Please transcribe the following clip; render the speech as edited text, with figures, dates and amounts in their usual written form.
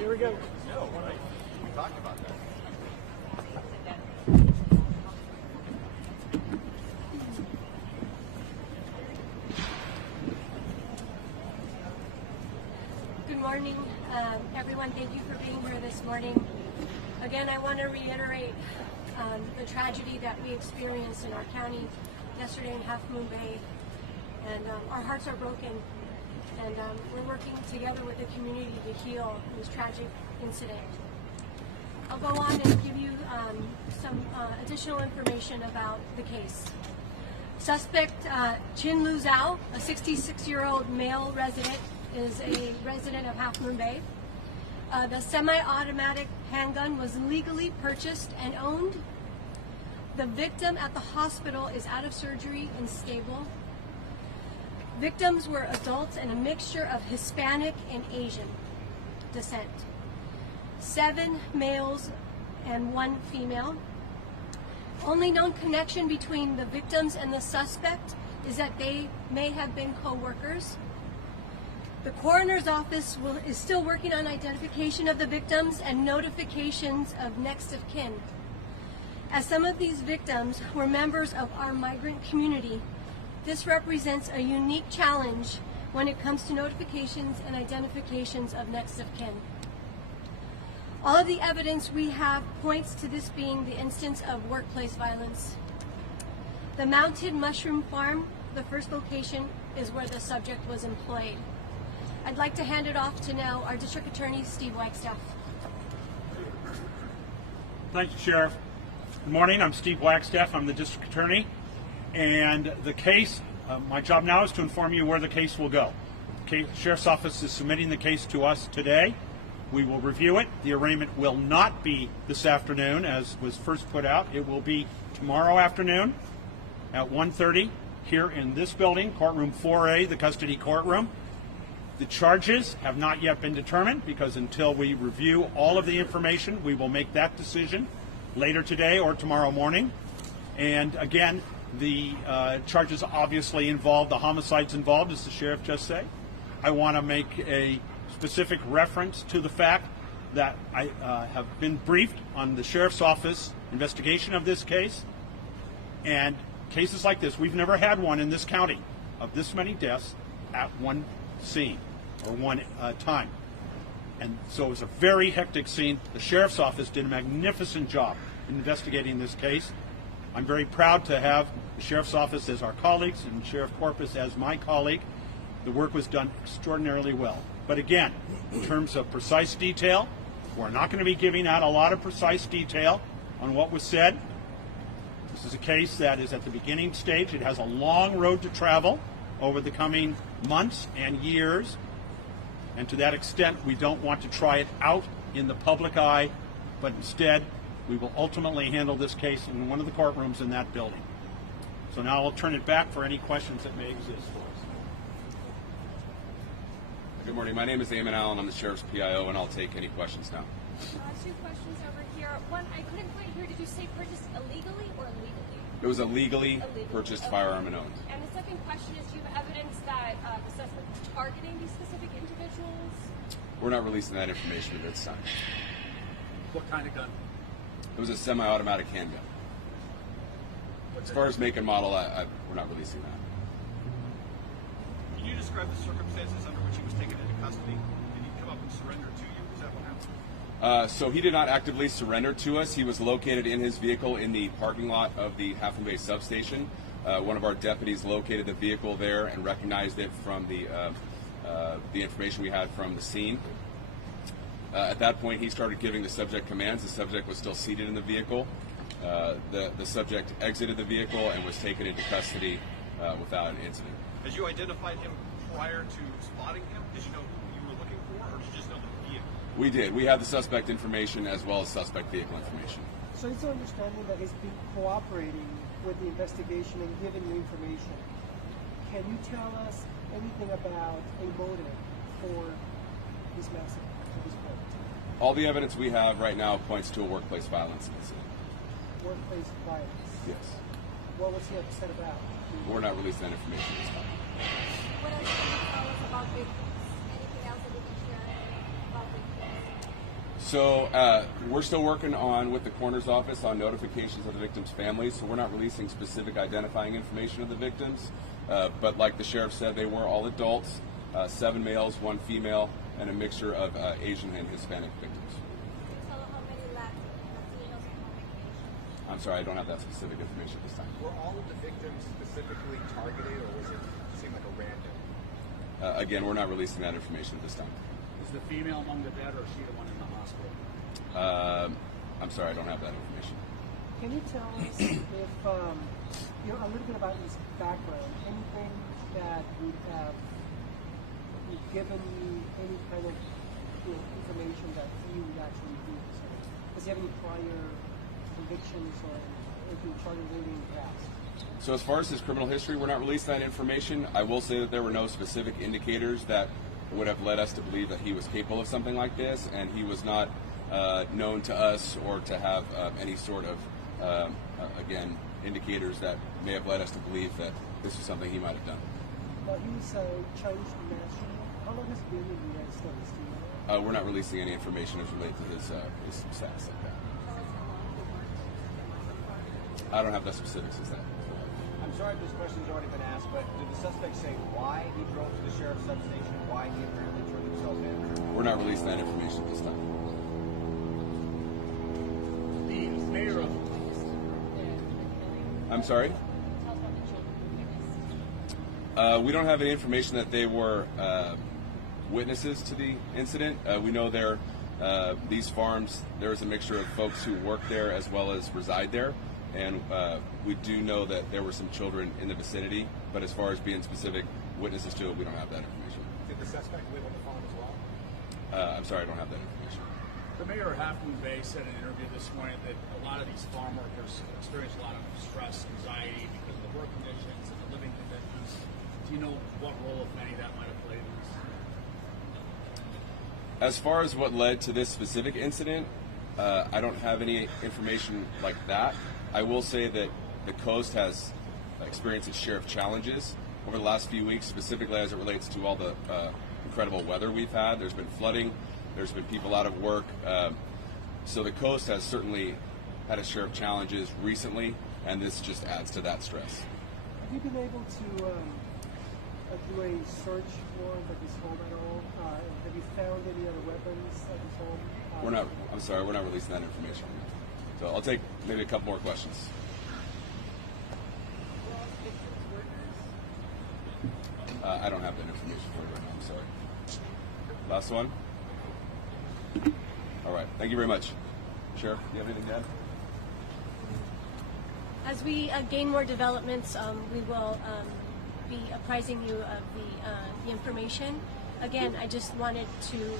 Here we go. No, we talked about that. Good morning, everyone. Thank you for being here this morning. Again, I want to reiterate the tragedy that we experienced in our county yesterday in Half Moon Bay, and our hearts are broken, and we're working together with the community to heal this tragic incident. I'll go on and give you some additional information about the case. Suspect Chin Lu Zhao, a 66-year-old male resident, is a resident of Half Moon Bay. The semi-automatic handgun was legally purchased and owned. The victim at the hospital is out of surgery and stable. Victims were adults and a mixture of Hispanic and Asian descent. 7 males and 1 female. Only known connection between the victims and the suspect is that they may have been co-workers. The coroner's office is still working on identification of the victims and notifications of next of kin. As some of these victims were members of our migrant community, this represents a unique challenge when it comes to notifications and identifications of next of kin. All of the evidence we have points to this being the instance of workplace violence. The Mounted Mushroom Farm, the first location, is where the subject was employed. I'd like to hand it off to now our District Attorney, Steve Wagstaff. Thank you, Sheriff. Good morning. I'm Steve Wagstaff. I'm the District Attorney. And the case, my job now is to inform you where the case will go. The Sheriff's Office is submitting the case to us today. We will review it. The arraignment will not be this afternoon, as was first put out. It will be tomorrow afternoon at 1:30 here in this building, courtroom 4A, the custody courtroom. The charges have not yet been determined because until we review all of the information, we will make that decision later today or tomorrow morning. And again, the charges obviously involve the homicides involved, as the sheriff just said. I want to make a specific reference to the fact that I have been briefed on the sheriff's office investigation of this case. And cases like this, we've never had one in this county of this many deaths at one scene or one time. And so it was a very hectic scene. The sheriff's office did a magnificent job in investigating this case. I'm very proud to have the sheriff's office as our colleagues and Sheriff Corpus as my colleague. The work was done extraordinarily well. But again, in terms of precise detail, we're not going to be giving out a lot of precise detail on what was said. This is a case that is at the beginning stage. It has a long road to travel over the coming months and years. And to that extent, we don't want to try it out in the public eye, but instead, we will ultimately handle this case in one of the courtrooms in that building. So now I'll turn it back for any questions that may exist for us. Good morning. My name is Eamon Allen. I'm the Sheriff's PIO, and I'll take any questions now. 2 questions over here. One, I couldn't quite hear. Did you say purchased illegally or illegally? It was a legally purchased firearm and owned. And the second question is, do you have evidence that the suspect was targeting these specific individuals? We're not releasing that information at this time. What kind of gun? It was a semi-automatic handgun. As far as make and model, we're not releasing that. Can you describe the circumstances under which he was taken into custody? Did he come up and surrender to you? Is that what happened? So he did not actively surrender to us. He was located in his vehicle in the parking lot of the Half Moon Bay substation. One of our deputies located the vehicle there and recognized it from the information we had from the scene. At that point, he started giving the subject commands. The subject was still seated in the vehicle. The subject exited the vehicle and was taken into custody without an incident. Had you identified him prior to spotting him? Did you know who you were looking for, or did you just know the vehicle? We did. We have the suspect information as well as suspect vehicle information. So it's our understanding that he's been cooperating with the investigation and giving you information. Can you tell us anything about a motive for this massacre at this point? All the evidence we have right now points to a workplace violence incident. Workplace violence? Yes. What was he upset about? We're not releasing that information this time. What else can you tell us about victims? Anything else that we can share about victims? So we're still working on with the coroner's office on notifications of the victims' families. So we're not releasing specific identifying information of the victims. But like the sheriff said, they were all adults, 7 males, 1 female, and a mixture of Asian and Hispanic victims. Tell how many Latinos and Caucasians. I'm sorry, I don't have that specific information at this time. Were all of the victims specifically targeted, or was it seem like a random? Again, we're not releasing that information at this time. Is the female among the dead, or is she the one in the hospital? I'm sorry, I don't have that information. Can you tell us if, you know, a little bit about his background, anything that would have given you any kind of, you know, information that he would actually do? So, does he have any prior convictions or anything charged in the past? So as far as his criminal history, we're not releasing that information. I will say that there were no specific indicators that would have led us to believe that he was capable of something like this, and he was not known to us or to have any sort of, again, indicators that may have led us to believe that this was something he might have done. He was Chinese national. How long has he been in the United States? Do you know? We're not releasing any information as related to his status like that. I don't have the specifics as that. I'm sorry if this question's already been asked, but did the suspect say why he drove to the sheriff's substation, why he apparently turned himself in? We're not releasing that information at this time. The mayor of I'm sorry? Tell us about the children witnessed. We don't have any information that they were witnesses to the incident. We know these farms, there is a mixture of folks who work there as well as reside there. And we do know that there were some children in the vicinity, but as far as being specific witnesses to it, we don't have that information. Did the suspect live on the farm as well? I'm sorry, I don't have that information. The mayor of Half Moon Bay said in an interview this morning that a lot of these farm workers experience a lot of stress, anxiety because of the work conditions and the living conditions. Do you know what role, if any, that might have played in this? As far as what led to this specific incident, I don't have any information like that. I will say that the coast has experienced its share of challenges over the last few weeks, specifically as it relates to all the incredible weather we've had. There's been flooding, there's been people out of work. So the coast has certainly had a share of challenges recently, and this just adds to that stress. Have you been able to do a search for his home at all? Have you found any other weapons at his home? I'm sorry, we're not releasing that information. So I'll take maybe a couple more questions. I don't have that information for you right now, I'm sorry. Last one? All right, thank you very much. Sheriff, do you have anything to add? As we gain more developments, we will be apprising you of the information. Again, I just wanted to